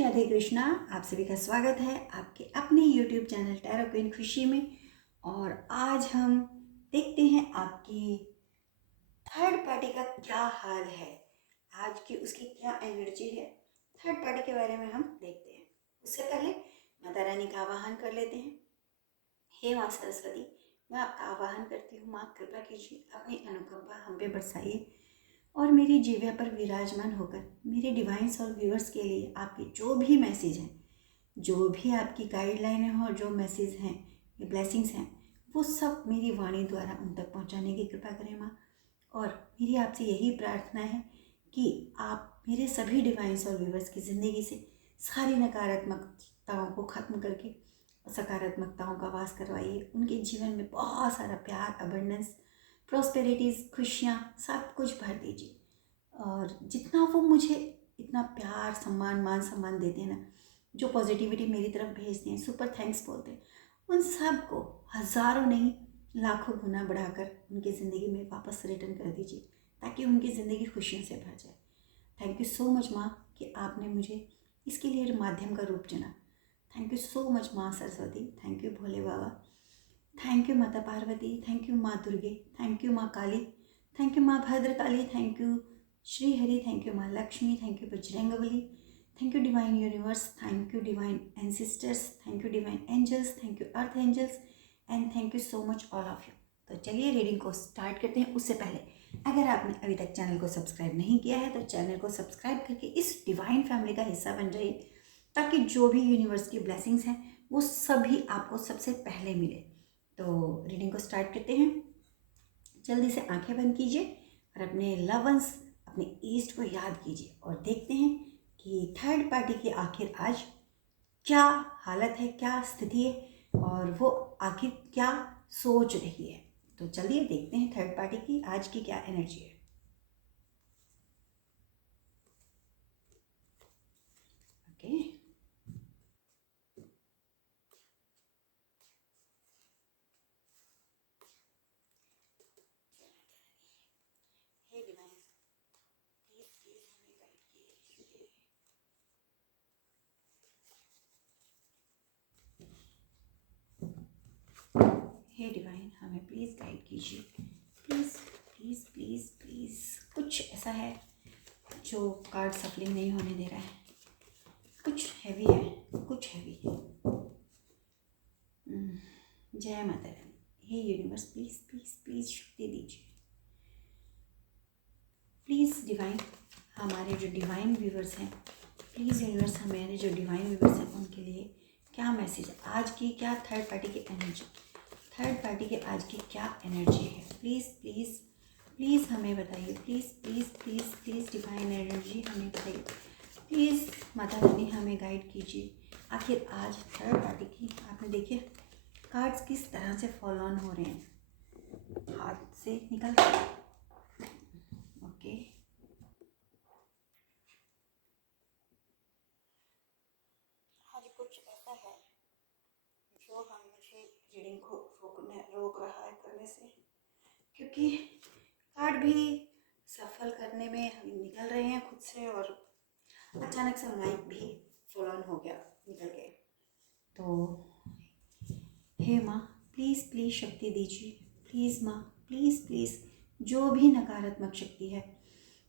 श्री राधे कृष्णा। आप सभी का स्वागत है आपके अपने YouTube चैनल टैरो क्वीन खुशी में। और आज हम देखते हैं आपकी थर्ड पार्टी का क्या हाल है, आज की उसकी क्या एनर्जी है। थर्ड पार्टी के बारे में हम देखते हैं। उससे पहले माता रानी का आवाहन कर लेते हैं। हे माँ सरस्वती, मैं आपका आवाहन करती हूँ। माँ कृपा कीजिए, अपनी अनुकंपा हम पे बरसाइए और मेरी जीव्या पर विराजमान होकर मेरे डिवाइन सोल व्यूअर्स के लिए आपके जो भी मैसेज हैं, जो भी आपकी गाइडलाइन है और जो मैसेज हैं, ये ब्लेसिंग्स हैं, वो सब मेरी वाणी द्वारा उन तक पहुंचाने की कृपा करें माँ। और मेरी आपसे यही प्रार्थना है कि आप मेरे सभी डिवाइन सोल व्यूअर्स की ज़िंदगी से सारी नकारात्मकताओं को ख़त्म करके सकारात्मकताओं का वास करवाइए। उनके जीवन में बहुत सारा प्यार, अबंडेंस, प्रॉस्पेरिटीज़, खुशियाँ सब कुछ भर दीजिए। और जितना वो मुझे इतना प्यार, सम्मान, मान सम्मान देते हैं ना, जो पॉजिटिविटी मेरी तरफ भेजते हैं, सुपर थैंक्स बोलते हैं, उन सब को हज़ारों नहीं लाखों गुना बढ़ाकर उनकी ज़िंदगी में वापस रिटर्न कर दीजिए, ताकि उनकी ज़िंदगी खुशियों से भर जाए। थैंक यू सो मच माँ कि आपने मुझे इसके लिए माध्यम का रूप चुना। थैंक यू सो मच माँ Saraswati. Thank you Bhole Baba. Thank you माता पार्वती। थैंक यू माँ दुर्गे। थैंक यू माँ काली। थैंक यू माँ Bhadrakali. Thank you Shri Hari. Thank you माँ Lakshmi. Thank you Bajrangbali. Thank you divine universe. Thank you divine ancestors. Thank you divine angels. Thank you earth angels and thank you so much all of you. तो चलिए reading को start करते हैं। उससे पहले अगर आपने अभी तक चैनल को सब्सक्राइब नहीं किया है तो चैनल को सब्सक्राइब करके इस डिवाइन फैमिली का हिस्सा बन जाइए, ताकि जो भी यूनिवर्स की ब्लेसिंग्स हैं वो सभी आपको सबसे पहले मिले। तो रीडिंग को स्टार्ट करते हैं। जल्दी से आंखें बंद कीजिए और अपने लव वंस, अपने ईस्ट को याद कीजिए और देखते हैं कि थर्ड पार्टी की आखिर आज क्या हालत है, क्या स्थिति है और वो आखिर क्या सोच रही है। तो चलिए देखते हैं थर्ड पार्टी की आज की क्या एनर्जी है। Okay, hey divine, please please हमें गाइड कीजिए। हे डिवाइन, हमें प्लीज गाइड कीजिए। Please please please please. कुछ ऐसा है जो कार्ड सफलिंग नहीं होने दे रहा है, कुछ हैवी है, कुछ हैवी है। जय माता रानी। हे यूनिवर्स, प्लीज प्लीज प्लीज शक्ति दीजिए। प्लीज़ डिवाइन, हमारे जो डिवाइन व्यूवर्स हैं, प्लीज़ यूनिवर्स हमारे जो डिवाइन व्यूवर्स हैं उनके लिए क्या मैसेज है आज की, क्या थर्ड पार्टी की एनर्जी, थर्ड पार्टी की आज की क्या एनर्जी है। प्लीज़ प्लीज़ प्लीज़ हमें बताइए। Please please please please divine energy हमें बताइए। प्लीज़ माता रानी हमें गाइड कीजिए। आखिर आज थर्ड पार्टी की, आपने देखिए कार्ड्स किस तरह से फॉल ऑन हो रहे हैं, हाथ से निकल रहे हैं। ओके, आज कुछ ऐसा है जो हम मुझे रीडिंग को रोक रहा है करने से, क्योंकि कार्ड भी सफल करने में हम निकल रहे हैं खुद से और अचानक से माइक भी फॉल ऑन हो गया, निकल गए। तो हे माँ, प्लीज़ प्लीज़ शक्ति दीजिए। प्लीज़ माँ, प्लीज़ प्लीज़ जो भी नकारात्मक शक्ति है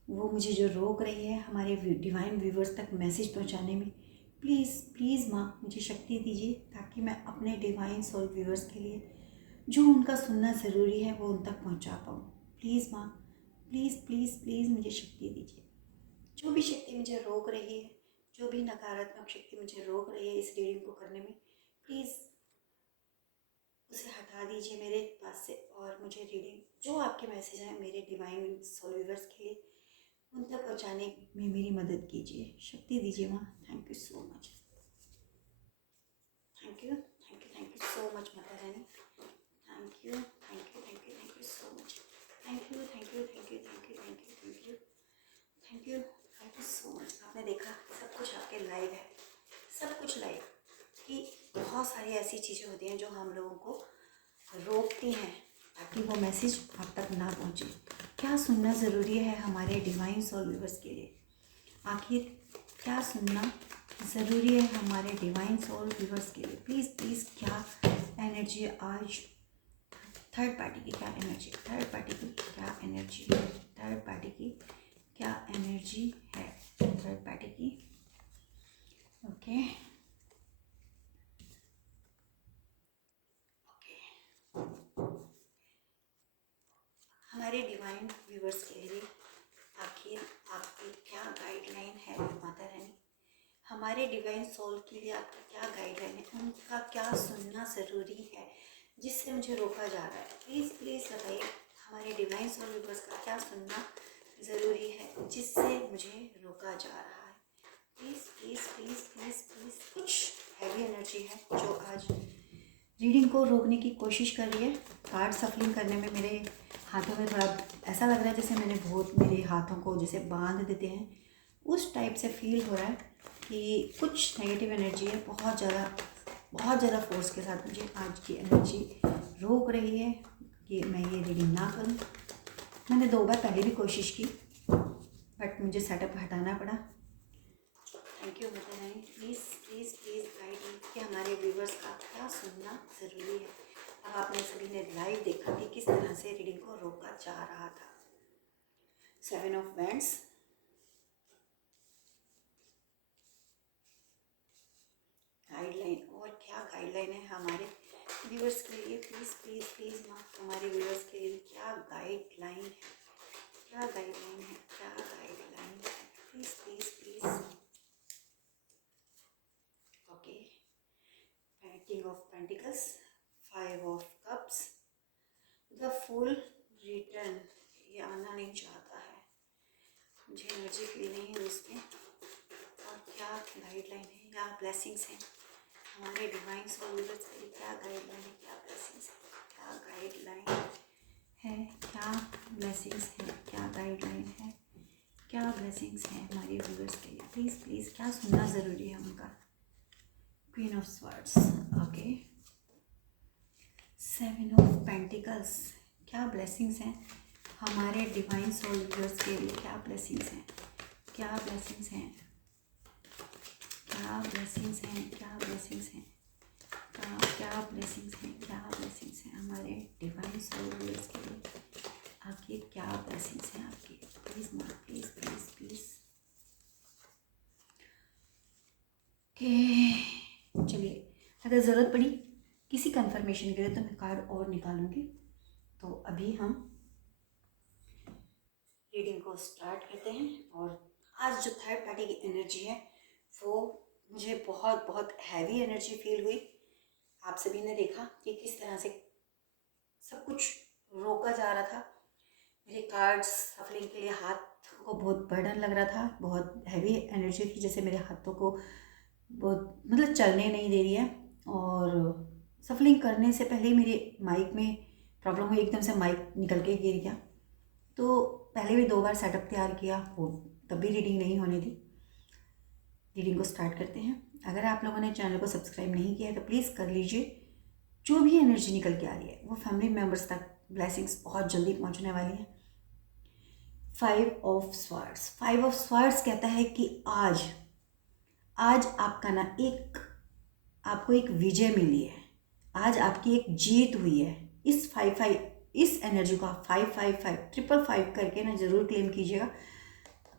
वो मुझे जो रोक रही है हमारे डिवाइन व्यूवर्स तक मैसेज पहुँचाने में, प्लीज़ प्लीज़ माँ मुझे शक्ति दीजिए, ताकि मैं अपने डिवाइन सोल व्यूवर्स के लिए जो उनका सुनना ज़रूरी है वो उन तक पहुँचा पाऊँ। प्लीज़ माँ, प्लीज़ प्लीज़ प्लीज़ मुझे शक्ति दीजिए। जो भी शक्ति मुझे रोक रही है, जो भी नकारात्मक शक्ति मुझे रोक रही है इस रीडिंग को करने में, प्लीज़ उसे हटा दीजिए मेरे पास से और मुझे रीडिंग जो आपके मैसेज हैं मेरे डिवाइन सोल व्यूवर्स के लिए उन तक पहुँचाने में मेरी मदद कीजिए। शक्ति दीजिए माँ। Thank you so much. Thank you thank you thank you so much Mata Rani. Thank you thank you thank you thank you so much. Thank you thank you thank you thank you thank you thank you thank you thank you so much. आपने देखा सब कुछ आपके live है, सब कुछ live, कि बहुत सारी ऐसी चीज़ें होती हैं जो हम लोगों को रोकती हैं ताकि वो मैसेज आप तक ना पहुँचे। क्या सुनना ज़रूरी है हमारे डिवाइन सोल व्यूवर्स के लिए, आखिर क्या सुनना ज़रूरी है हमारे डिवाइन सोल व्यूअर्स के लिए। प्लीज़ प्लीज़ क्या एनर्जी आज थर्ड पार्टी की, क्या एनर्जी थर्ड पार्टी की, क्या एनर्जी थर्ड पार्टी की, क्या एनर्जी है थर्ड पार्टी की। ओके हमारे डिवाइन व्यूअर्स के लिए आखिर आपकी क्या गाइडलाइन है माता रानी। हमारे डिवाइन सोल के लिए आपकी क्या गाइडलाइन है, उनका क्या सुनना ज़रूरी है जिससे मुझे रोका जा रहा है। प्लीज़ प्लीज़ बताइए हमारे डिवाइन सोल व्यूअर्स का क्या सुनना ज़रूरी है जिससे मुझे रोका जा रहा है। Please please please please please कुछ हैवी एनर्जी है जो आज रीडिंग को रोकने की कोशिश कर रही है। कार्ड सफलिंग करने में मेरे हाथों में थोड़ा ऐसा लग रहा है जैसे मैंने बहुत मेरे हाथों को जैसे बांध देते हैं, उस टाइप से फील हो रहा है कि कुछ नेगेटिव एनर्जी है बहुत ज़्यादा फोर्स के साथ मुझे आज की एनर्जी रोक रही है कि मैं ये रीडिंग ना करूं। मैंने 2 बार पहले भी कोशिश की बट मुझे सेटअप हटाना पड़ा। Thank you Mata Rani. Please please please guide me कि हमारे व्यूवर्स का क्या सुनना ज़रूरी है। अब आपने सभी ने लाइव देखा कि किस तरह से रीडिंग को रोका जा रहा था। 7 ऑफ वैंड्स, गाइडलाइन, और क्या गाइडलाइन है हमारे व्यूअर्स के लिए। प्लीज़ प्लीज़ प्लीज़ माँ हमारे व्यूअर्स के लिए क्या गाइडलाइन है, क्या गाइडलाइन है, क्या गाइडलाइन है। Please please please. Okay king of pentacles, 5 of cups, the fool return, ये आना नहीं चाहता है, मुझे एनर्जी फील नहीं हुई इसमें। और क्या गाइडलाइन है या ब्लेसिंग्स हैं हमारे डिवाइन सोल व्यूअर्स के लिए, क्या गाइडलाइन है, क्या ब्लेसिंग्स है, क्या गाइडलाइन है, क्या ब्लेसिंग्स है, क्या गाइडलाइन है, क्या ब्लेसिंग्स हैं हमारे व्यूअर्स के लिए। प्लीज़ प्लीज़ क्या सुनना ज़रूरी है उनका। Queen of swords, okay 7 of pentacles, क्या ब्लेसिंग्स हैं हमारे डिवाइन सोल व्यूअर्स के लिए, क्या ब्लेसिंग्स हैं, क्या ब्लेसिंग्स हैं, क्या ब्लेसिंग्स हैं, क्या ब्लेसिंग्स हैं, क्या ब्लेसिंग्स हैं, क्या ब्लेसिंग्स हैं हमारे डिवाइन सोल व्यूअर्स के लिए। आखिर क्या ब्लेसिंग्स हैं आपकी। प्लीज़ माँ प्लीज़ प्लीज़ प्लीज़। ओके चलिए, अगर ज़रूरत पड़ी किसी कंफर्मेशन के लिए तो मैं कार्ड और निकालूंगी। तो अभी हम रीडिंग को स्टार्ट करते हैं। और आज जो थर्ड पार्टी की एनर्जी है वो मुझे बहुत बहुत हैवी एनर्जी फील हुई। आप सभी ने देखा कि किस तरह से सब कुछ रोका जा रहा था। मेरे कार्ड्स सफलिंग के लिए हाथ को बहुत बर्डन लग रहा था, बहुत हैवी एनर्जी थी, जैसे मेरे हाथों को बहुत मतलब चलने नहीं दे रही है। और सफलिंग करने से पहले मेरे माइक में प्रॉब्लम हुई, एकदम से माइक निकल के गिर गया। तो पहले भी 2 बार सेटअप तैयार किया, वो तब भी रीडिंग नहीं होने दी। रीडिंग को स्टार्ट करते हैं। अगर आप लोगों ने चैनल को सब्सक्राइब नहीं किया है तो प्लीज़ कर लीजिए। जो भी एनर्जी निकल के आ रही है वो फैमिली मेम्बर्स तक ब्लेसिंग्स बहुत जल्दी पहुंचने वाली है। 5 ऑफ स्वर्ड्स, 5 ऑफ स्वर्ड्स कहता है कि आज आपका ना आपको एक विजय मिली है, आज आपकी एक जीत हुई है। इस 5 इस एनर्जी को आप 555 555 करके ना ज़रूर क्लेम कीजिएगा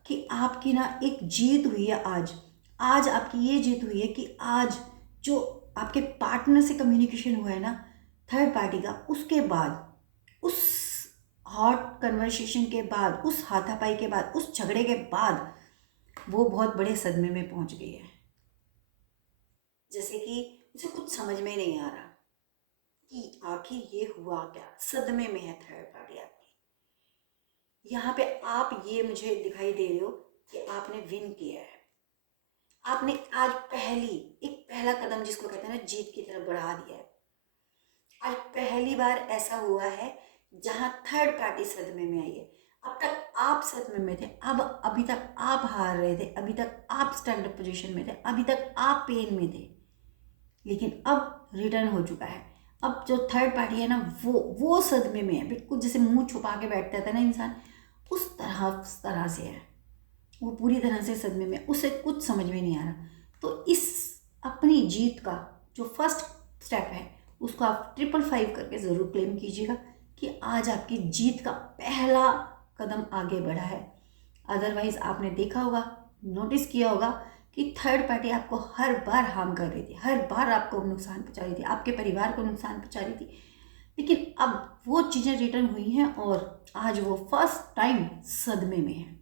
कि आपकी ना एक जीत हुई है। आज आपकी ये जीत हुई है कि आज जो आपके पार्टनर से कम्युनिकेशन हुआ है ना थर्ड पार्टी का, उसके बाद उस हॉट कन्वर्सेशन के बाद, उस हाथापाई के बाद, उस झगड़े के बाद वो बहुत बड़े सदमे में पहुंच गई है। जैसे कि मुझे कुछ समझ में नहीं आ रहा कि आखिर ये हुआ क्या, सदमे में है थर्ड पार्टी आपकी। यहाँ पे आप ये मुझे दिखाई दे रहे हो कि आपने विन किया है। आपने आज पहला कदम जिसको कहते हैं ना जीत की तरफ बढ़ा दिया है। आज पहली बार ऐसा हुआ है जहां थर्ड पार्टी सदमे में आई है। अब तक आप सदमे में थे, अभी तक आप हार रहे थे, अभी तक आप स्टैंड अप पोजीशन में थे, अभी तक आप पेन में थे, लेकिन अब रिटर्न हो चुका है। अब जो थर्ड पार्टी है ना वो सदमे में है, बिल्कुल जैसे मुंह छुपा के बैठता था ना इंसान, उस तरह से है। वो पूरी तरह से सदमे में, उसे कुछ समझ में नहीं आ रहा। तो इस अपनी जीत का जो फर्स्ट स्टेप है उसको आप 555 करके ज़रूर क्लेम कीजिएगा कि आज आपकी जीत का पहला कदम आगे बढ़ा है। अदरवाइज़ आपने देखा होगा, नोटिस किया होगा कि थर्ड पार्टी आपको हर बार हार्म कर रही थी, हर बार आपको नुकसान पहुंचा रही थी, आपके परिवार को नुकसान पहुंचा रही थी। लेकिन अब वो चीज़ें रिटर्न हुई हैं और आज वो फर्स्ट टाइम सदमे में है।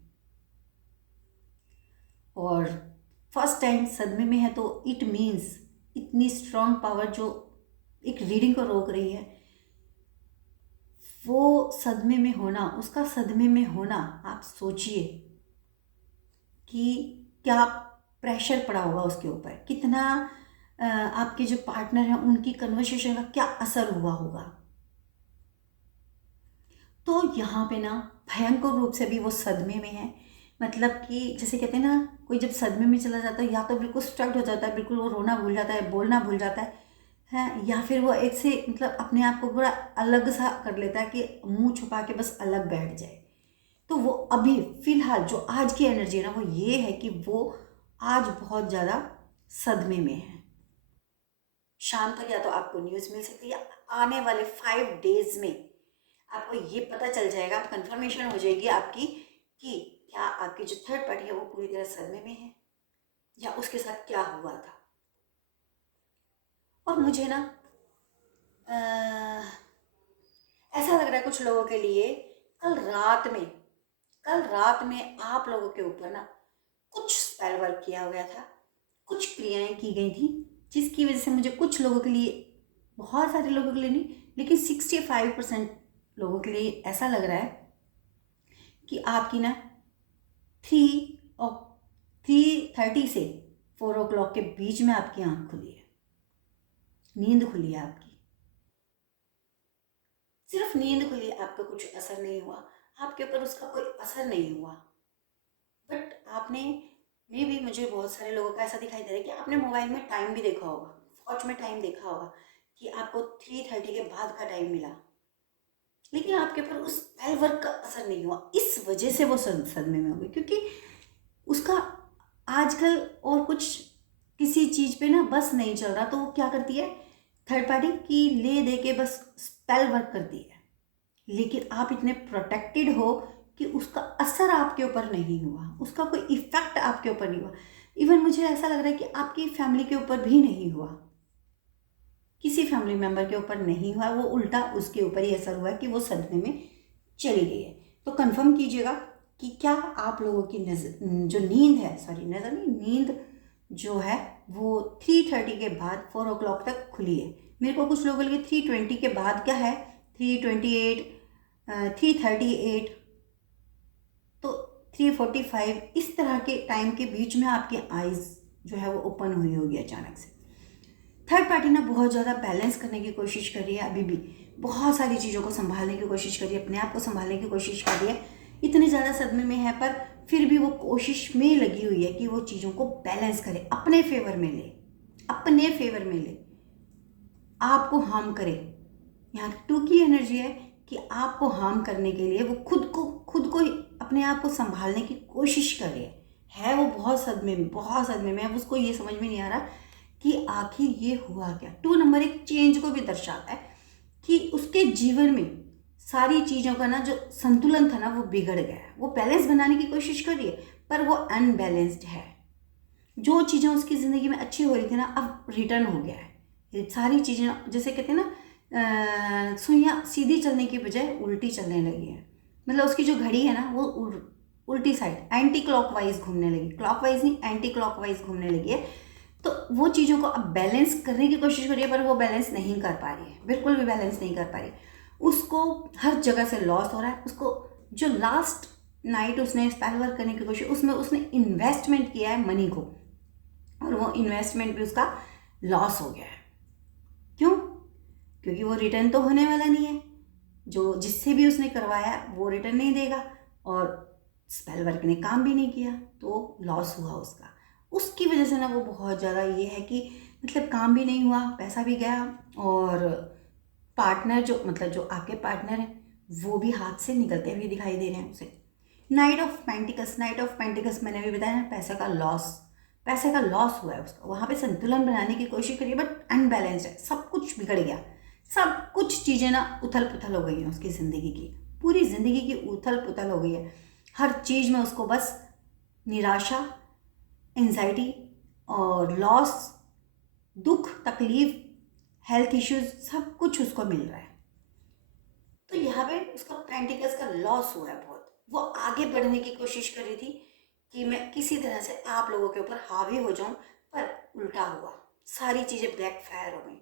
और फर्स्ट टाइम सदमे में है तो इट मीन्स इतनी स्ट्रांग पावर जो एक रीडिंग को रोक रही है, वो सदमे में होना, उसका सदमे में होना, आप सोचिए कि क्या प्रेशर पड़ा होगा उसके ऊपर, कितना आपके जो पार्टनर हैं उनकी कन्वर्सेशन का क्या असर हुआ होगा। तो यहाँ पे ना भयंकर रूप से भी वो सदमे में है। मतलब कि जैसे कहते हैं ना, कोई जब सदमे में चला जाता है या तो बिल्कुल स्ट्रक्ट हो जाता है, बिल्कुल वो रोना भूल जाता है, बोलना भूल जाता है, या फिर वो एक से मतलब अपने आप को पूरा अलग सा कर लेता है कि मुंह छुपा के बस अलग बैठ जाए। तो वो अभी फिलहाल जो आज की एनर्जी है ना, वो ये है कि वो आज बहुत ज़्यादा सदमे में है। शाम तक या तो आपको न्यूज़ मिल सकती है, आने वाले 5 डेज में आपको ये पता चल जाएगा, कंफर्मेशन हो जाएगी आपकी कि क्या आपकी जो थर्ड पार्टी है वो पूरी तरह सदमे में है या उसके साथ क्या हुआ था। और मुझे ना ऐसा लग रहा है कुछ लोगों के लिए कल रात में कल रात में आप लोगों के ऊपर ना कुछ स्पेल वर्क किया गया था, कुछ क्रियाएं की गई थी, जिसकी वजह से मुझे कुछ लोगों के लिए, बहुत सारे लोगों के लिए नहीं, लेकिन 65% लोगों के लिए ऐसा लग रहा है कि आपकी ना 3:30 से 4 o'clock के बीच में आपकी आंख खुली है, नींद खुली है आपकी। सिर्फ नींद खुली है, आपका कुछ असर नहीं हुआ, आपके ऊपर उसका कोई असर नहीं हुआ। बट आपने मे भी, मुझे बहुत सारे लोगों का ऐसा दिखाई दे रहा है कि आपने मोबाइल में टाइम भी देखा होगा, वॉच में टाइम देखा होगा कि आपको 3:30 के बाद का टाइम मिला, लेकिन आपके ऊपर उस स्पेल वर्क का असर नहीं हुआ। इस वजह से वो सदमे में हो गई, क्योंकि उसका आजकल और कुछ किसी चीज़ पे ना बस नहीं चल रहा, तो वो क्या करती है, थर्ड पार्टी की ले दे के बस स्पेल वर्क करती है। लेकिन आप इतने प्रोटेक्टेड हो कि उसका असर आपके ऊपर नहीं हुआ, उसका कोई इफेक्ट आपके ऊपर नहीं हुआ। इवन मुझे ऐसा लग रहा है कि आपकी फैमिली के ऊपर भी नहीं हुआ, किसी फैमिली मेम्बर के ऊपर नहीं हुआ, वो उल्टा उसके ऊपर ही असर हुआ कि वो सदमे में चली गई है। तो कंफर्म कीजिएगा कि क्या आप लोगों की नज़र जो नींद है, सॉरी नज़र नहीं, नींद जो है वो 3:30 के बाद 4 o'clock तक खुली है। मेरे को कुछ लोगों के लिए 3:20 के बाद क्या है, 3:28, 3:38, तो 3:45 इस तरह के टाइम के बीच में आपकी आइज़ जो है वो ओपन हुई होगी अचानक से। थर्ड पार्टी ना बहुत ज़्यादा बैलेंस करने की कोशिश कर रही है, अभी भी बहुत सारी चीज़ों को संभालने की कोशिश कर रही है, अपने आप को संभालने की कोशिश कर रही है, इतने ज़्यादा सदमे में है, पर फिर भी वो कोशिश में लगी हुई है कि वो चीज़ों को बैलेंस करे, अपने फेवर में ले, अपने फेवर में ले, आपको हार्म करे। यहाँ 2 की एनर्जी है कि आपको हार्म करने के लिए वो खुद को ही अपने आप को संभालने की कोशिश कर रही है। वो बहुत सदमे में, बहुत सदमे में। अब उसको ये समझ में नहीं आ रहा कि आखिर ये हुआ क्या। 2 नंबर एक चेंज को भी दर्शाता है कि उसके जीवन में सारी चीज़ों का ना जो संतुलन था ना वो बिगड़ गया है। वो बैलेंस बनाने की कोशिश कर रही है पर वो अनबैलेंस्ड है। जो चीज़ें उसकी ज़िंदगी में अच्छी हो रही थी ना, अब रिटर्न हो गया है। ये सारी चीज़ें जैसे कहते हैं ना, सुइयाँ सीधी चलने की बजाय उल्टी चलने लगी है। मतलब उसकी जो घड़ी है ना वो उल्टी साइड, एंटी क्लॉकवाइज घूमने लगी, क्लॉकवाइज नहीं एंटी क्लॉकवाइज घूमने लगी है। तो वो चीज़ों को अब बैलेंस करने की कोशिश कर रही है पर वो बैलेंस नहीं कर पा रही है, बिल्कुल भी बैलेंस नहीं कर पा रही। उसको हर जगह से लॉस हो रहा है। उसको जो लास्ट नाइट उसने स्पेल वर्क करने की कोशिश, उसमें उसने इन्वेस्टमेंट किया है मनी को, और वो इन्वेस्टमेंट भी उसका लॉस हो गया है। क्यों? क्योंकि वो रिटर्न तो होने वाला नहीं है, जो जिससे भी उसने करवाया वो रिटर्न नहीं देगा, और स्पेल वर्क ने काम भी नहीं किया तो लॉस हुआ उसका। उसकी वजह से ना वो बहुत ज़्यादा ये है कि मतलब काम भी नहीं हुआ, पैसा भी गया, और पार्टनर जो मतलब जो आपके पार्टनर हैं वो भी हाथ से निकलते हुए दिखाई दे रहे हैं उसे। नाइट ऑफ पेंटिकल्स मैंने भी बताया ना, पैसे का लॉस, पैसे का लॉस हुआ है उसका, वहाँ पे संतुलन बनाने की कोशिश करी बट अनबैलेंस्ड है, सब कुछ बिगड़ गया, सब कुछ चीज़ें ना उथल पुथल हो गई हैं उसकी ज़िंदगी की, पूरी ज़िंदगी की उथल पुथल हो गई है। हर चीज़ में उसको बस निराशा, एंजाइटी और लॉस, दुख, तकलीफ, हेल्थ इश्यूज, सब कुछ उसको मिल रहा है। तो यहाँ पे उसका पेंटिकल्स का लॉस हुआ है बहुत। वो आगे बढ़ने की कोशिश कर रही थी कि मैं किसी तरह से आप लोगों के ऊपर हावी हो जाऊं, पर उल्टा हुआ, सारी चीज़ें बैक फायर हो गई।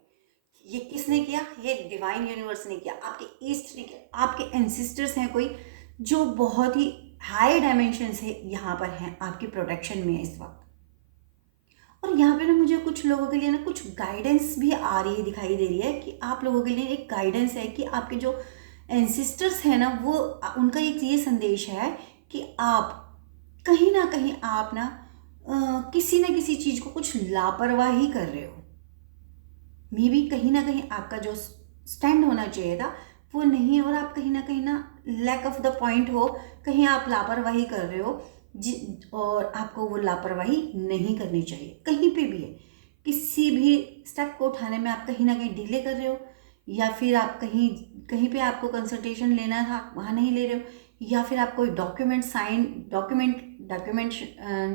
ये किसने किया? ये डिवाइन यूनिवर्स ने किया, आपके ईस्ट ने किया, आपके एंसिस्टर्स हैं कोई जो बहुत ही हाई डायमेंशन से यहाँ पर हैं, आपकी प्रोटेक्शन में है इस वक्त। और यहाँ पे ना मुझे कुछ लोगों के लिए ना कुछ गाइडेंस भी आ रही है, दिखाई दे रही है कि आप लोगों के लिए एक गाइडेंस है कि आपके जो एंसिस्टर्स हैं ना, वो उनका एक ये संदेश है कि आप कहीं ना कहीं आप ना किसी ना किसी चीज़ को कुछ लापरवाही कर रहे हो। मे बी कहीं ना कहीं आपका जो स्टैंड होना चाहिए था वो नहीं है, और आप कहीं ना लैक ऑफ द पॉइंट हो, कहीं आप लापरवाही कर रहे हो और आपको वो लापरवाही नहीं करनी चाहिए, कहीं पे भी है। किसी भी स्टेप को उठाने में आप कहीं ना कहीं डिले कर रहे हो, या फिर आप कहीं कहीं पे आपको कंसल्टेशन लेना था वहाँ नहीं ले रहे हो, या फिर आप कोई डॉक्यूमेंट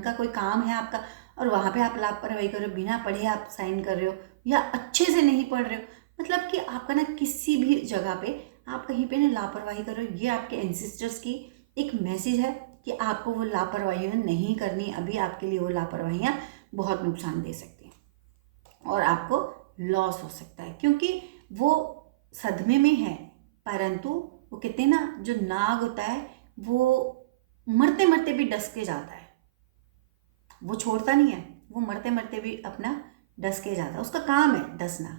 का कोई काम है आपका और वहाँ पे आप लापरवाही कर रहे हो, बिना पढ़े आप साइन कर रहे हो या अच्छे से नहीं पढ़ रहे हो। मतलब कि आपका ना किसी भी जगह पे आप कहीं पे ना लापरवाही कर रहे हो। ये आपके एंसिस्टर्स की एक मैसेज है कि आपको वो लापरवाहियाँ नहीं करनी। अभी आपके लिए वो लापरवाहियाँ बहुत नुकसान दे सकती हैं और आपको लॉस हो सकता है, क्योंकि वो सदमे में है। परंतु वो कहते हैं ना, जो नाग होता है वो मरते मरते भी डस के जाता है, वो छोड़ता नहीं है, वो मरते मरते भी अपना डस के जाता है, उसका काम है डसना।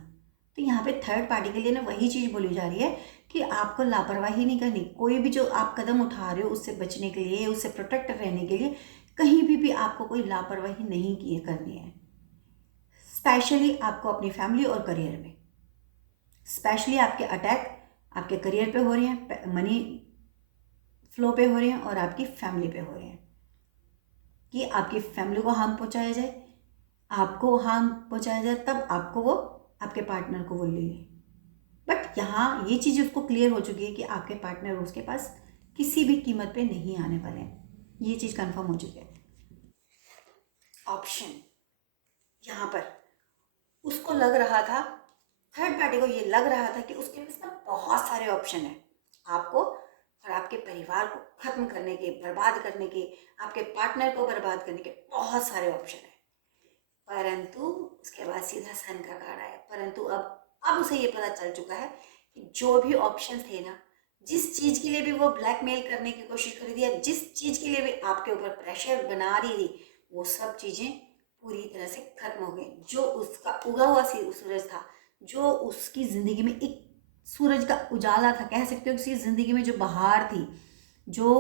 तो यहाँ पे थर्ड पार्टी के लिए ना वही चीज़ बोली जा रही है कि आपको लापरवाही नहीं करनी। कोई भी जो आप कदम उठा रहे हो उससे बचने के लिए, उससे प्रोटेक्ट रहने के लिए, कहीं भी आपको कोई लापरवाही नहीं किए करनी है। स्पेशली आपको अपनी फैमिली और करियर में, स्पेशली आपके अटैक आपके करियर पे हो रहे हैं, मनी फ्लो पे हो रहे हैं और आपकी फैमिली पे हो रहे हैं, कि आपकी फैमिली को हार्म पहुंचाया जाए, आपको हार्म पहुंचाया जाए, तब आपको वो आपके पार्टनर को वो ले लें। बट यहाँ ये चीज़ उसको क्लियर हो चुकी है कि आपके पार्टनर उसके पास किसी भी कीमत पे नहीं आने वाले हैं, ये चीज़ कंफर्म हो चुकी है। ऑप्शन यहाँ पर उसको लग रहा था, थर्ड पार्टी को ये लग रहा था कि उसके पास ना बहुत सारे ऑप्शन हैं आपको और आपके परिवार को खत्म करने के, बर्बाद करने के, आपके पार्टनर को बर्बाद करने के बहुत सारे ऑप्शन हैं। परंतु उसके बाद सीधा सन का कार्ड आया। परंतु अब उसे ये पता चल चुका है कि जो भी ऑप्शन थे ना, जिस चीज़ के लिए भी वो ब्लैकमेल करने की कोशिश कर रही थी या जिस चीज़ के लिए भी आपके ऊपर प्रेशर बना रही थी, वो सब चीज़ें पूरी तरह से खत्म हो गई। जो उसका उगा हुआ सूरज था, जो उसकी ज़िंदगी में एक सूरज का उजाला था, कह सकते हो उसकी ज़िंदगी में जो बहार थी, जो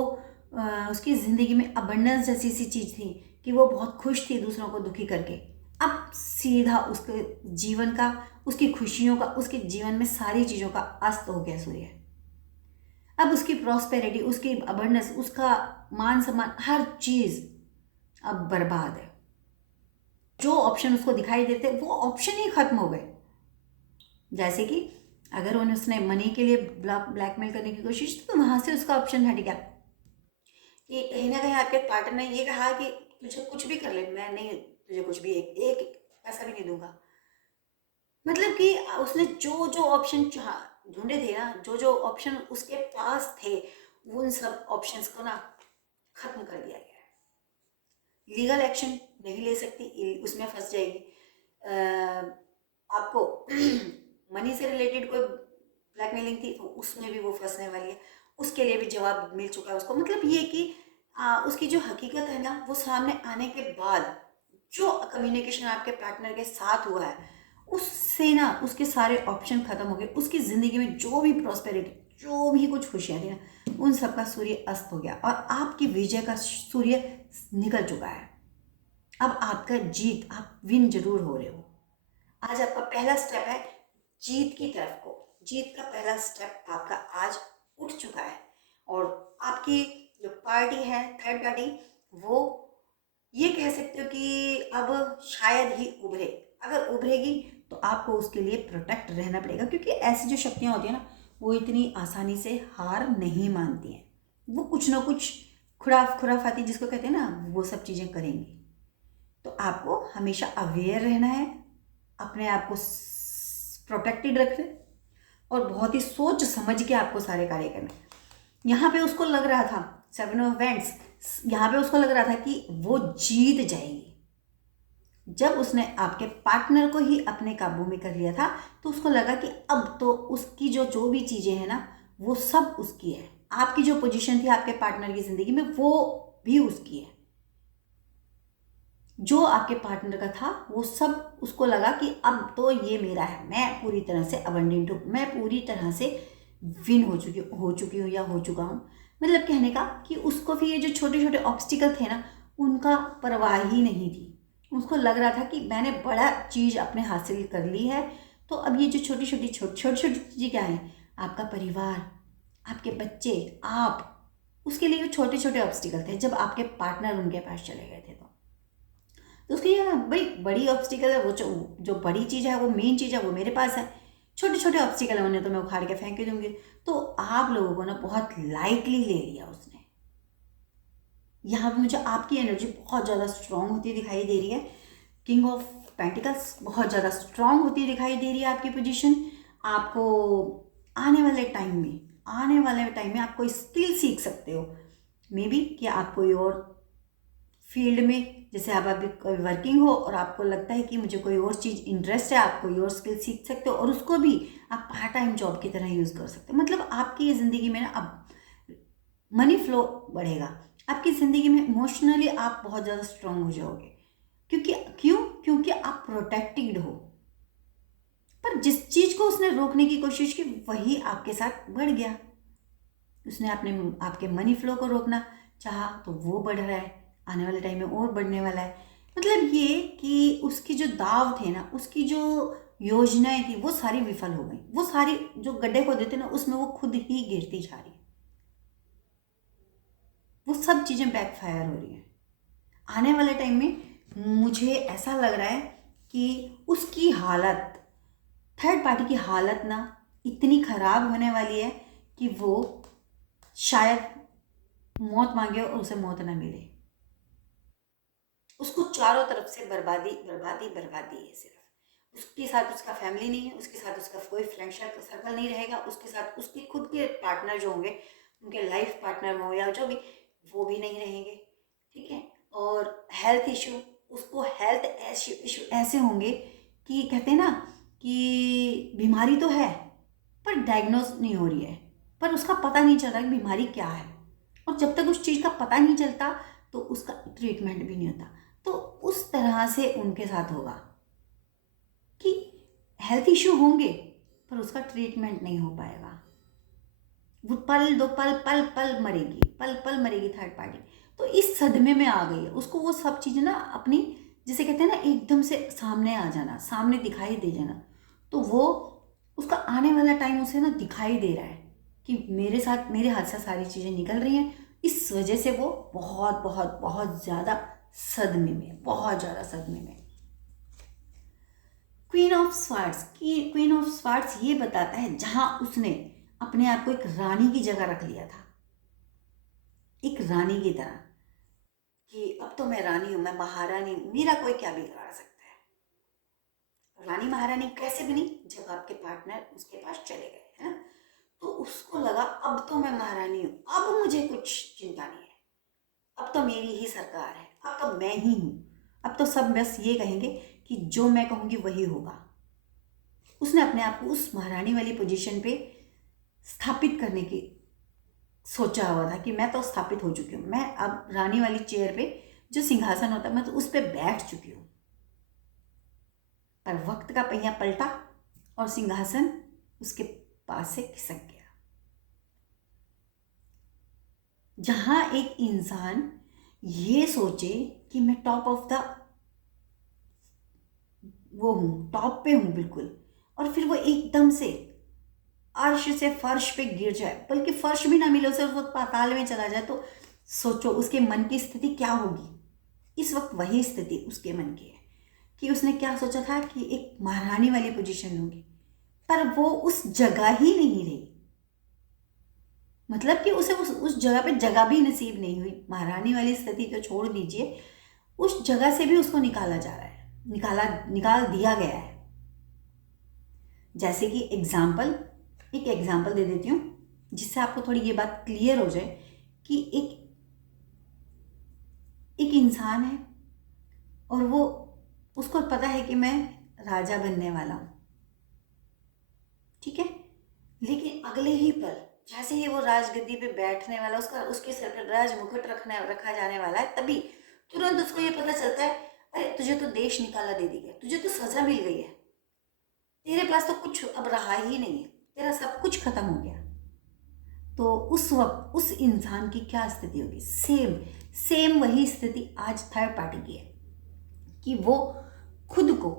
उसकी ज़िंदगी में अबंडेंस जैसी सी चीज़ थी कि वो बहुत खुश थी दूसरों को दुखी करके, अब सीधा उसके जीवन का, उसकी खुशियों का, उसके जीवन में सारी चीज़ों का अस्त हो गया सूर्य। अब उसकी प्रॉस्पेरिटी, उसकी अबंडेंस, उसका मान सम्मान, हर चीज़ अब बर्बाद है। जो ऑप्शन उसको दिखाई देते वो ऑप्शन ही खत्म हो गए। जैसे कि अगर उसने मनी के लिए ब्लैकमेल करने की कोशिश की तो वहां से उसका ऑप्शन हट गया कि कहीं ना कहीं आपके पार्टनर ने ये कहा कि तुझे कुछ भी कर ले, मैं नहीं तुझे कुछ भी एक पैसा भी नहीं दूंगा। मतलब कि उसने जो जो ऑप्शन ढूंढे थे ना, जो जो ऑप्शन उसके पास थे, उन सब ऑप्शंस को ना खत्म कर दिया गया है। लीगल एक्शन नहीं ले सकती, उसमें फंस जाएगी। आपको मनी से रिलेटेड कोई ब्लैकमेलिंग थी तो उसमें भी वो फंसने वाली है, उसके लिए भी जवाब मिल चुका है उसको। मतलब ये कि उसकी जो हकीकत है ना, वो सामने आने के बाद जो कम्युनिकेशन आपके पार्टनर के साथ हुआ है उससे ना उसके सारे ऑप्शन खत्म हो गए। उसकी ज़िंदगी में जो भी प्रॉस्पेरिटी, जो भी कुछ खुशियाँ थी ना, उन सब का सूर्य अस्त हो गया और आपकी विजय का सूर्य निकल चुका है। अब आपका जीत, आप विन जरूर हो रहे हो। आज आपका पहला स्टेप है जीत की तरफ को, जीत का पहला स्टेप आपका आज उठ चुका है। और आपकी जो पार्टी है थर्ड पार्टी, वो ये कह सकते हो कि अब शायद ही उभरे। अगर उभरेगी तो आपको उसके लिए प्रोटेक्ट रहना पड़ेगा, क्योंकि ऐसी जो शक्तियाँ होती हैं ना, वो इतनी आसानी से हार नहीं मानती हैं। वो कुछ ना कुछ खुराफाती जिसको कहते हैं ना, वो सब चीज़ें करेंगी। तो आपको हमेशा अवेयर रहना है, अपने आप को प्रोटेक्टेड रखना है, और बहुत ही सोच समझ के आपको सारे कार्य करना है। यहाँ पे उसको लग रहा था, 7 of Wands, यहाँ पे उसको लग रहा था कि वो जीत जाएगी। जब उसने आपके पार्टनर को ही अपने काबू में कर लिया था, तो उसको लगा कि अब तो उसकी जो भी चीज़ें हैं ना, वो सब उसकी है। आपकी जो पोजीशन थी आपके पार्टनर की ज़िंदगी में, वो भी उसकी है। जो आपके पार्टनर का था वो सब उसको लगा कि अब तो ये मेरा है, मैं पूरी तरह से अबंडेंट हूँ, मैं पूरी तरह से विन हो चुकी हूँ या हो चुका हूँ। मतलब कहने का कि उसको फिर ये जो छोटे छोटे ऑब्स्टिकल थे ना, उनका परवाह ही नहीं थी। उसको लग रहा था कि मैंने बड़ा चीज़ अपने हासिल कर ली है, तो अब ये जो छोटी छोटी चीज़ें क्या हैं, आपका परिवार, आपके बच्चे, आप, उसके लिए छोटे छोटे ऑब्स्टिकल थे। जब आपके पार्टनर उनके पास चले गए थे तो उसकी ये भाई बड़ी ऑब्स्टिकल है, वो जो बड़ी चीज़ है, वो मेन चीज़ है, वो मेरे पास है। छोटे छोटे ऑब्स्टिकल है, उन्हें तो मैं उखाड़ के फेंक के दूंगी। तो आप लोगों को ना बहुत लाइटली ले लिया उसने। यहाँ पे मुझे आपकी एनर्जी बहुत ज़्यादा स्ट्रांग होती दिखाई दे रही है। किंग ऑफ पेंटिकल्स बहुत ज़्यादा स्ट्रांग होती दिखाई दे रही है आपकी पोजीशन। आपको आने वाले टाइम में आप कोई स्किल सीख सकते हो। मे बी कि आप कोई और फील्ड में, जैसे आप अभी वर्किंग हो और आपको लगता है कि मुझे कोई और चीज़ इंटरेस्ट है, आप कोई और स्किल सीख सकते हो और उसको भी आप पार्ट टाइम जॉब की तरह यूज़ कर सकते हो। मतलब आपकी ज़िंदगी में ना अब मनी फ्लो बढ़ेगा। आपकी ज़िंदगी में इमोशनली आप बहुत ज़्यादा स्ट्रांग हो जाओगे। क्योंकि आप प्रोटेक्टेड हो। पर जिस चीज़ को उसने रोकने की कोशिश की, वही आपके साथ बढ़ गया। उसने आपके मनी फ्लो को रोकना चाहा, तो वो बढ़ रहा है, आने वाले टाइम में और बढ़ने वाला है। मतलब ये कि उसकी जो दाव थे ना, उसकी जो योजनाएं थी, वो सारी विफल हो गई। वो सारी जो गड्ढे खोदे थे ना, उसमें वो खुद ही गिरती जा रही है। वो सब चीज़ें बैकफायर हो रही हैं। आने वाले टाइम में मुझे ऐसा लग रहा है कि उसकी हालत, थर्ड पार्टी की हालत ना इतनी खराब होने वाली है कि वो शायद मौत मांगे और उसे मौत ना मिले। उसको चारों तरफ से बर्बादी बर्बादी बर्बादी है। सिर्फ उसके साथ उसका फैमिली नहीं है, उसके साथ उसका कोई फ्रेंड सर्कल नहीं रहेगा, उसके साथ उसके खुद के पार्टनर जो होंगे, उनके लाइफ पार्टनर हो या जो भी, वो भी नहीं रहेंगे। ठीक है। और हेल्थ इशू, उसको हेल्थ इशू ऐसे होंगे कि कहते हैं ना कि बीमारी तो है पर डायग्नोज नहीं हो रही है, पर उसका पता नहीं चल रहा कि बीमारी क्या है। और जब तक उस चीज़ का पता नहीं चलता तो उसका ट्रीटमेंट भी नहीं होता। तो उस तरह से उनके साथ होगा कि हेल्थ इश्यू होंगे पर उसका ट्रीटमेंट नहीं हो पाएगा। वो पल दो पल पल पल मरेगी, पल पल मरेगी थर्ड पार्टी। तो इस सदमे में आ गई है उसको, वो सब चीज़ें ना अपनी, जिसे कहते हैं ना एकदम से सामने आ जाना, सामने दिखाई दे जाना। तो वो उसका आने वाला टाइम उसे ना दिखाई दे रहा है कि मेरे हाथ से सारी चीज़ें निकल रही हैं। इस वजह से वो बहुत बहुत बहुत ज़्यादा सदमे में, बहुत ज़्यादा सदमे में। क्वीन ऑफ स्वार्ड्स ये बताता है जहां उसने अपने आप को एक रानी की जगह रख लिया था, एक रानी की तरह, कि अब तो मैं रानी हूं, मैं महारानी हूं, मेरा कोई क्या बिगाड़ सकता है। रानी महारानी कैसे बनी? जब आपके पार्टनर उसके पास चले गए, है ना, तो उसको लगा अब तो मैं महारानी हूं, अब मुझे कुछ चिंता नहीं है, अब तो मेरी ही सरकार है, अब तो मैं ही हूं, अब तो सब बस ये कहेंगे कि जो मैं कहूंगी वही होगा। उसने अपने आप को उस महारानी वाली पोजीशन पे स्थापित करने की सोचा हुआ था कि मैं तो स्थापित हो चुकी हूँ, मैं अब रानी वाली चेयर पे, जो सिंहासन होता है, मैं तो उस पर बैठ चुकी हूँ। पर वक्त का पहिया पलटा और सिंहासन उसके पास से खिसक गया। जहां एक इंसान ये सोचे कि मैं टॉप ऑफ द वो हूँ, टॉप पे हूँ बिल्कुल, और फिर वो एकदम से अर्श से फर्श पे गिर जाए, बल्कि फर्श भी ना मिले उसे, वो पाताल में चला जाए, तो सोचो उसके मन की स्थिति क्या होगी। इस वक्त वही स्थिति उसके मन की है कि उसने क्या सोचा था कि एक महारानी वाली पोजीशन लूंगी, पर वो उस जगह ही नहीं रही। मतलब कि उसे उस जगह पे जगह भी नसीब नहीं हुई। महारानी वाली स्थिति तो छोड़ दीजिए, उस जगह से भी उसको निकाला जा रहा है, निकाल दिया गया है। जैसे कि एक एग्जाम्पल दे देती हूँ जिससे आपको थोड़ी ये बात क्लियर हो जाए कि एक इंसान है और वो उसको पता है कि मैं राजा बनने वाला हूँ, ठीक है। लेकिन अगले ही पल जैसे ही वो राजगद्दी पे बैठने वाला, उसके सर पर राज मुकुट रखा जाने वाला है, तभी तुरंत उसको ये पता चलता है, अरे तुझे तो देश निकाला दे दी गया, तुझे तो सजा मिल गई है, तेरे पास तो कुछ अब रहा ही नहीं है, तेरा सब कुछ खत्म हो गया। तो उस वक्त उस इंसान की क्या स्थिति होगी? सेम वही स्थिति आज थर्ड पार्टी की है कि वो खुद को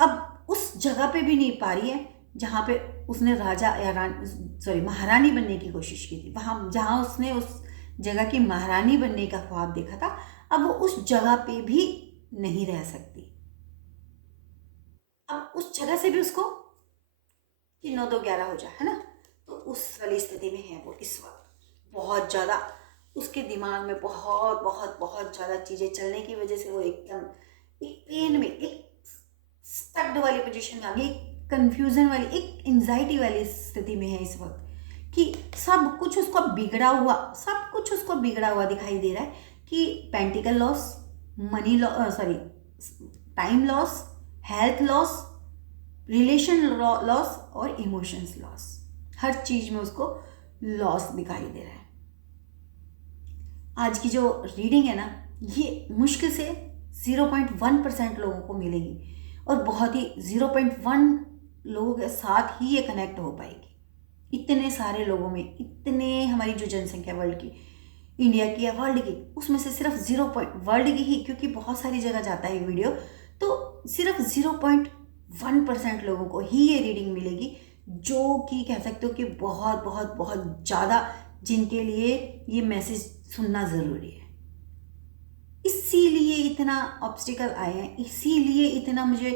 अब उस जगह पे भी नहीं पा रही है जहाँ पे उसने राजा या महारानी बनने की कोशिश की थी। वहाँ जहाँ उसने उस जगह की महारानी बनने का ख्वाब देखा था, अब वो उस जगह पे भी नहीं रह सकती। अब उस जगह से भी उसको कि 9-2-11 हो जाए, है ना। तो उस वाली स्थिति में है वो इस वक्त। बहुत ज़्यादा उसके दिमाग में बहुत बहुत बहुत ज़्यादा चीज़ें चलने की वजह से वो एकदम एक पेन में, एक स्टक्ड वाली पोजीशन में आ गई, कंफ्यूजन वाली, एक एंजाइटी वाली स्थिति में है इस वक्त कि सब कुछ उसको बिगड़ा हुआ दिखाई दे रहा है कि pentacle loss, money loss, time loss, health loss, relation loss और इमोशंस लॉस, हर चीज में उसको लॉस दिखाई दे रहा है। आज की जो रीडिंग है ना, ये मुश्किल से 0.1% लोगों को मिलेगी और बहुत ही 0.1 लोगों के साथ ही ये कनेक्ट हो पाएगी। इतने सारे लोगों में, इतने हमारी जो जनसंख्या वर्ल्ड की, इंडिया की या वर्ल्ड की, उसमें से सिर्फ वर्ल्ड की ही, क्योंकि बहुत सारी जगह जाता है ये वीडियो, तो सिर्फ 0.1% लोगों को ही ये रीडिंग मिलेगी, जो कि कह सकते हो कि बहुत बहुत बहुत ज़्यादा जिनके लिए ये मैसेज सुनना ज़रूरी है। इसीलिए इतना ऑब्स्टिकल आए हैं, इसीलिए इतना मुझे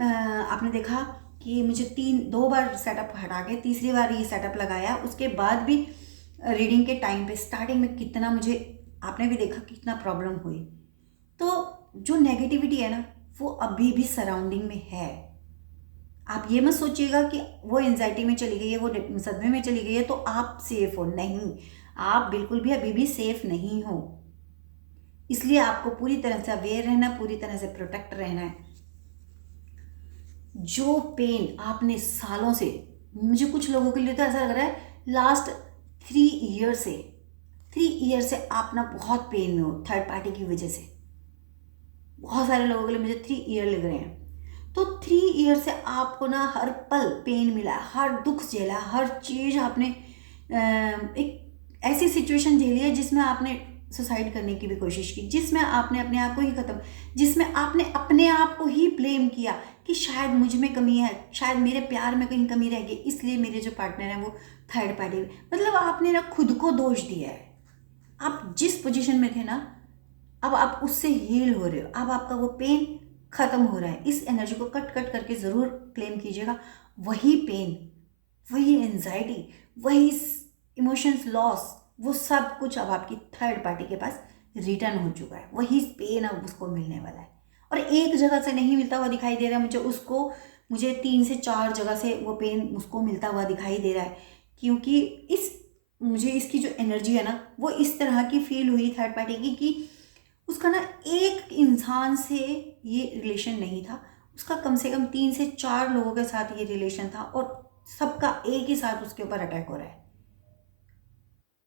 आपने देखा कि मुझे 2 बार सेटअप हटा के तीसरी बार ये सेटअप लगाया, उसके बाद भी रीडिंग के टाइम पे स्टार्टिंग में कितना मुझे, आपने भी देखा कितना प्रॉब्लम हुई। तो जो नेगेटिविटी है ना, वो अभी भी सराउंडिंग में है। आप ये मत सोचिएगा कि वो एंजाइटी में चली गई है, वो सदमे में चली गई है तो आप सेफ हो। नहीं, आप बिल्कुल भी अभी भी सेफ नहीं हो। इसलिए आपको पूरी तरह से अवेयर रहना, पूरी तरह से प्रोटेक्ट रहना है। जो पेन आपने सालों से, मुझे कुछ लोगों के लिए तो ऐसा लग रहा है लास्ट 3 ईयर से आप ना बहुत पेन में हो थर्ड पार्टी की वजह से। बहुत सारे लोगों के लिए मुझे 3 ईयर लग रहे हैं। तो 3 ईयर से आपको ना हर पल पेन मिला, हर दुख झेला, हर चीज़ आपने एक ऐसी सिचुएशन झेली है जिसमें आपने सुसाइड करने की भी कोशिश की, जिसमें आपने अपने आप को ही खत्म, जिसमें आपने अपने आप को ही ब्लेम किया कि शायद मुझ में कमी है, शायद मेरे प्यार में कहीं कमी रह गई, इसलिए मेरे जो पार्टनर हैं वो थर्ड पार्टी। मतलब आपने ना खुद को दोष दिया है। आप जिस पोजीशन में थे ना, अब आप उससे हील हो रहे हो, अब आपका वो पेन खत्म हो रहा है। इस एनर्जी को कट करके ज़रूर क्लेम कीजिएगा। वही पेन, वही एंजाइटी, वही इमोशंस लॉस, वो सब कुछ अब आपकी थर्ड पार्टी के पास रिटर्न हो चुका है। वही पेन अब उसको मिलने वाला है और एक जगह से नहीं मिलता हुआ दिखाई दे रहा है मुझे 3 से 4 जगह से वो पेन उसको मिलता हुआ दिखाई दे रहा है, क्योंकि मुझे इसकी जो एनर्जी है ना, वो इस तरह की फील हुई थर्ड पार्टी की कि उसका ना एक इंसान से ये रिलेशन नहीं था, उसका कम से कम 3 से 4 लोगों के साथ ये रिलेशन था और सबका एक ही साथ उसके ऊपर अटैक हो रहा है।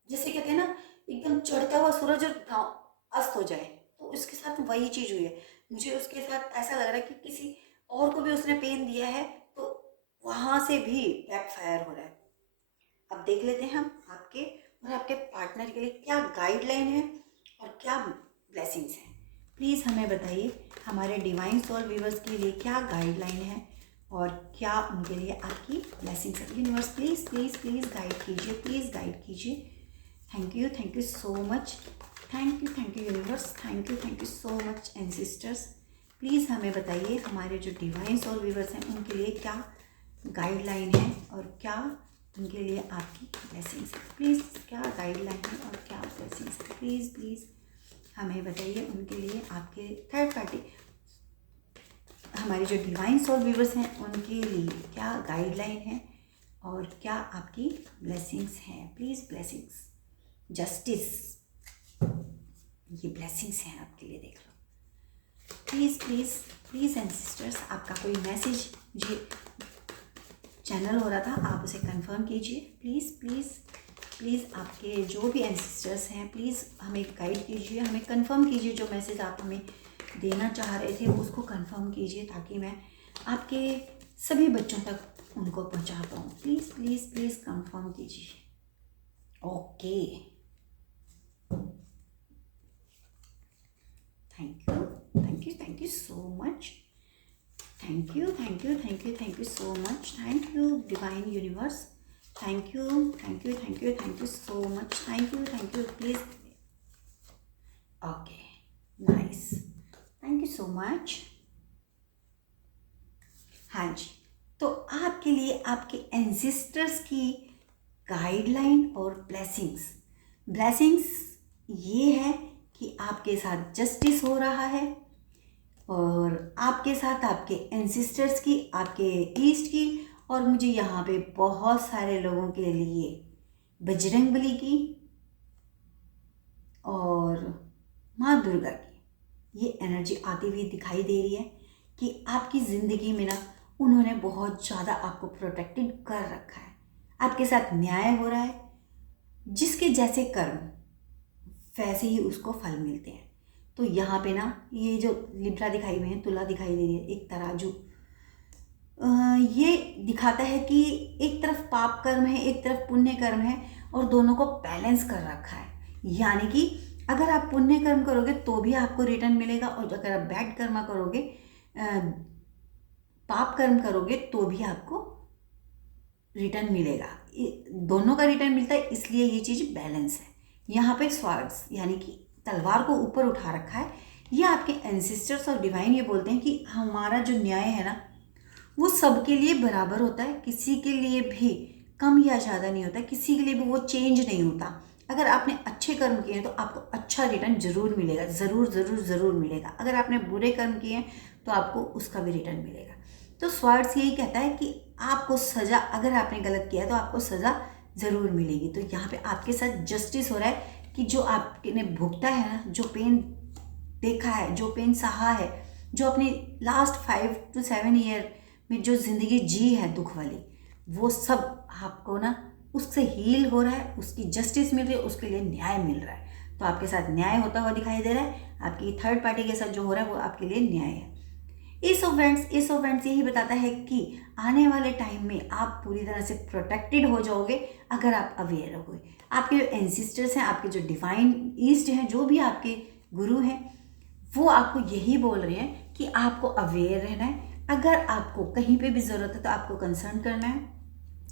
जैसे कहते हैं ना, एकदम चढ़ता हुआ सूरज और अस्त हो जाए, तो उसके साथ वही चीज़ हुई है। मुझे उसके साथ ऐसा लग रहा है कि किसी और को भी उसने पेन दिया है, तो वहाँ से भी बैकफायर हो रहा है। अब देख लेते हैं हम आपके और आपके पार्टनर के लिए क्या गाइडलाइन है और क्या ब्लेसिंग्स हैं। प्लीज़ हमें बताइए, हमारे डिवाइन सोल व्यूवर्स के लिए क्या गाइडलाइन है और क्या उनके लिए आपकी ब्लेसिंग्स है। Universe please please please guide कीजिए, प्लीज़ गाइड कीजिए। Thank you so much. Thank you universe, thank you so much ancestors. Please हमें बताइए हमारे जो डिवाइन सोल व्यूवर्स हैं उनके लिए क्या गाइडलाइन है और क्या उनके लिए आपकी ब्लेसिंग्स है। प्लीज़ क्या गाइडलाइन है और क्या ब्लेसिंग्स है, प्लीज़ प्लीज़ हमें बताइए। उनके लिए आपके थर्ड पार्टी हमारे जो डिवाइन सोल व्यूवर्स हैं उनके लिए क्या गाइडलाइन है और क्या आपकी ब्लेसिंग्स हैं। प्लीज़ ब्लेसिंग्स, जस्टिस, ये ब्लेसिंग्स हैं आपके लिए, देख लो प्लीज़ प्लीज़ प्लीज़ एंसिस्टर्स। आपका कोई मैसेज मुझे चैनल हो रहा था, आप उसे कंफर्म कीजिए प्लीज़ प्लीज़ प्लीज़। आपके जो भी एंसिस्टर्स हैं प्लीज़ हमें गाइड कीजिए, हमें कंफर्म कीजिए। जो मैसेज आप हमें देना चाह रहे थे उसको कंफर्म कीजिए ताकि मैं आपके सभी बच्चों तक उनको पहुंचा पाऊँ। प्लीज़ प्लीज़ प्लीज़ कंफर्म कीजिए। Okay, thank you so much. Thank you so much. Thank you divine universe, thank you so much. Thank you please. Okay, nice, thank you so much. हाँ जी, तो आपके लिए आपके एंसिस्टर्स की guideline और blessings ये है कि आपके साथ जस्टिस हो रहा है और आपके साथ आपके एंसिस्टर्स की, आपके ईस्ट की, और मुझे यहाँ पे बहुत सारे लोगों के लिए बजरंगबली की और माँ दुर्गा की ये एनर्जी आती हुई दिखाई दे रही है कि आपकी ज़िंदगी में ना उन्होंने बहुत ज़्यादा आपको प्रोटेक्टेड कर रखा है। आपके साथ न्याय हो रहा है, जिसके जैसे कर्म वैसे ही उसको फल मिलते हैं। तो यहाँ पे ना ये जो लिब्रा दिखाई हुई है, तुला दिखाई दे रही है, एक तराजू, ये दिखाता है कि एक तरफ पाप कर्म है, एक तरफ पुण्य कर्म है और दोनों को बैलेंस कर रखा है। यानी कि अगर आप पुण्य कर्म करोगे तो भी आपको रिटर्न मिलेगा और अगर आप बैड कर्म करोगे, पाप कर्म करोगे तो भी आपको रिटर्न मिलेगा। दोनों का रिटर्न मिलता है, इसलिए ये चीज़ बैलेंस है। यहाँ पे स्वार्ड्स यानी कि तलवार को ऊपर उठा रखा है। ये आपके एंसिस्टर्स और डिवाइन ये बोलते हैं कि हमारा जो न्याय है ना वो सबके लिए बराबर होता है, किसी के लिए भी कम या ज़्यादा नहीं होता, किसी के लिए भी वो चेंज नहीं होता। अगर आपने अच्छे कर्म किए हैं तो आपको अच्छा रिटर्न जरूर मिलेगा, ज़रूर मिलेगा। अगर आपने बुरे कर्म किए हैं तो आपको उसका भी रिटर्न मिलेगा। तो स्वार्थ यही कहता है कि आपको सज़ा, अगर आपने गलत किया है तो आपको सज़ा ज़रूर मिलेगी। तो यहाँ पे आपके साथ जस्टिस हो रहा है कि जो आपने भुगता है ना, जो पेन देखा है, जो पेन सहा है, जो अपने लास्ट 5 to 7 ईयर में जो ज़िंदगी जी है दुख वाली, वो सब आपको ना उससे हील हो रहा है, उसकी जस्टिस मिल रही है, उसके लिए न्याय मिल रहा है। तो आपके साथ न्याय होता हुआ दिखाई दे रहा है। आपकी थर्ड पार्टी के साथ जो हो रहा है वो आपके लिए न्याय है। एस ऑफ वेंट्स यही बताता है कि आने वाले टाइम में आप पूरी तरह से प्रोटेक्टेड हो जाओगे अगर आप अवेयर रहोगे। आपके जो एंसिस्टर्स हैं, आपके जो डिवाइन ईस्ट हैं, जो भी आपके गुरु हैं, वो आपको यही बोल रहे हैं कि आपको अवेयर रहना है। अगर आपको कहीं पे भी ज़रूरत है तो आपको कंसर्न करना है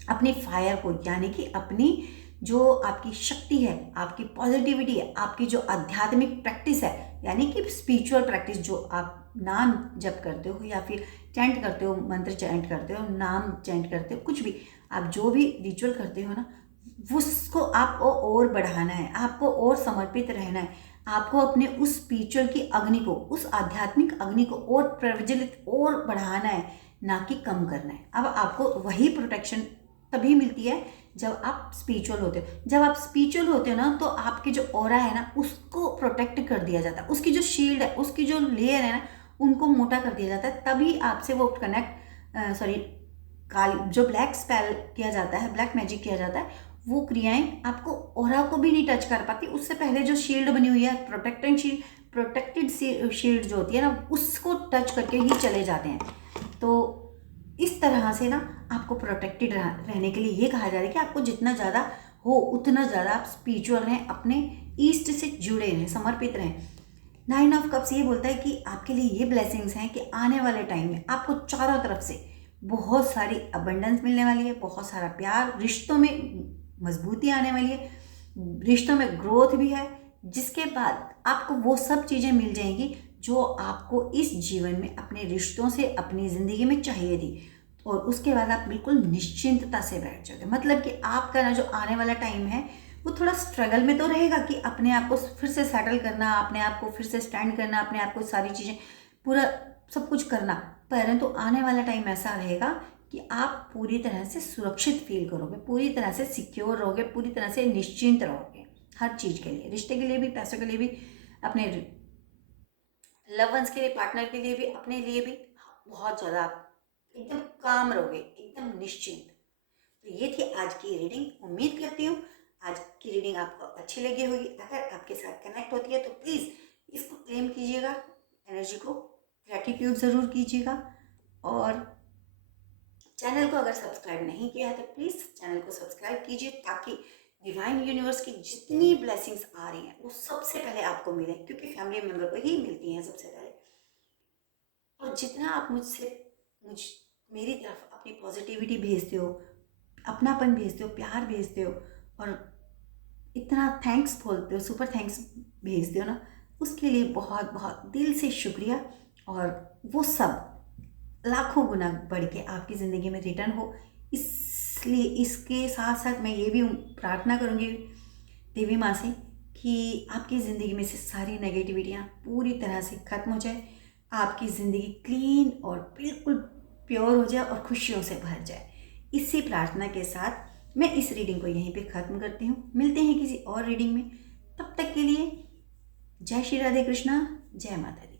अपनी फायर को, यानी कि अपनी जो आपकी शक्ति है, आपकी पॉजिटिविटी है, आपकी जो आध्यात्मिक प्रैक्टिस है, यानी कि स्पिरिचुअल प्रैक्टिस, जो आप नाम जप करते हो या फिर चैंट करते हो, मंत्र चैंट करते हो, नाम चैंट करते हो, कुछ भी आप जो भी रिचुअल करते हो ना, उसको आपको और बढ़ाना है, आपको और समर्पित रहना है। आपको अपने उस स्पिरिचुअल की अग्नि को, उस आध्यात्मिक अग्नि को और प्रज्वलित और बढ़ाना है, ना कि कम करना है। अब आपको वही प्रोटेक्शन तभी मिलती है जब आप स्पिरिचुअल होते हो। जब आप स्पिरिचुअल होते हो ना तो आपके जो ऑरा है ना उसको प्रोटेक्ट कर दिया जाता है, उसकी जो शील्ड है, उसकी जो लेयर है ना उनको मोटा कर दिया जाता है, तभी आपसे वो जो ब्लैक स्पेल किया जाता है, ब्लैक मैजिक किया जाता है, वो क्रियाएं आपको ऑरा को भी नहीं टच कर पाती। उससे पहले जो शील्ड बनी हुई है, प्रोटेक्टेड शील्ड जो होती है ना, उसको टच करके ही चले जाते हैं। तो इस तरह से ना आपको प्रोटेक्टेड रहने के लिए ये कहा जा रहा है कि आपको जितना ज़्यादा हो उतना ज़्यादा आप स्पिरिचुअल रहें, अपने ईस्ट से जुड़े रहें, समर्पित रहें। 9 ऑफ कप्स ये बोलता है कि आपके लिए ये ब्लेसिंग्स हैं कि आने वाले टाइम में आपको चारों तरफ से बहुत सारी अबंडेंस मिलने वाली है, बहुत सारा प्यार, रिश्तों में मजबूती आने वाली है, रिश्तों में ग्रोथ भी है, जिसके बाद आपको वो सब चीज़ें मिल जाएंगी जो आपको इस जीवन में अपने रिश्तों से अपनी ज़िंदगी में चाहिए थी। और उसके बाद आप बिल्कुल निश्चिंतता से बैठ जाओगे। मतलब कि आपका ना जो आने वाला टाइम है वो थोड़ा स्ट्रगल में तो रहेगा कि अपने आप को फिर से सेटल करना, अपने आप को फिर से स्टैंड करना, अपने आप को सारी चीज़ें पूरा सब कुछ करना। परंतु आने वाला टाइम ऐसा रहेगा कि आप पूरी तरह से सुरक्षित फील करोगे, पूरी तरह से सिक्योर रहोगे, पूरी तरह से निश्चिंत रहोगे हर चीज़ के लिए, रिश्ते के लिए भी, पैसों के लिए भी, अपने लव वंस के लिए, पार्टनर के लिए भी, अपने लिए भी। बहुत ज़्यादा आप एकदम काम रहोगे, एकदम निश्चिंत। तो ये थी आज की रीडिंग। उम्मीद करती हूँ आज की रीडिंग आपको अच्छी लगी होगी। अगर आपके साथ कनेक्ट होती है तो प्लीज़ इसको क्लेम कीजिएगा, एनर्जी को ग्रैटिट्यूड ज़रूर कीजिएगा। और चैनल को अगर सब्सक्राइब नहीं किया है तो प्लीज़ चैनल को सब्सक्राइब कीजिए, ताकि डिवाइन यूनिवर्स की जितनी ब्लेसिंग्स आ रही हैं वो सबसे पहले आपको मिले, क्योंकि फैमिली मेम्बर को ही मिलती हैं सबसे पहले। और जितना आप मुझ मेरी तरफ अपनी पॉजिटिविटी भेजते हो, अपनापन भेजते हो, प्यार भेजते हो, और इतना थैंक्स बोलते हो, सुपर थैंक्स भेजते हो ना, उसके लिए बहुत बहुत दिल से शुक्रिया। और वो सब लाखों गुना बढ़ के आपकी ज़िंदगी में रिटर्न हो। इसलिए इसके साथ साथ मैं ये भी प्रार्थना करूँगी देवी माँ से कि आपकी ज़िंदगी में से सारी नेगेटिविटियाँ पूरी तरह से ख़त्म हो जाए, आपकी ज़िंदगी क्लीन और बिल्कुल प्योर हो जाए और खुशियों से भर जाए। इसी प्रार्थना के साथ मैं इस रीडिंग को यहीं पे ख़त्म करती हूँ। मिलते हैं किसी और रीडिंग में, तब तक के लिए जय श्री राधे कृष्णा, जय माता दी।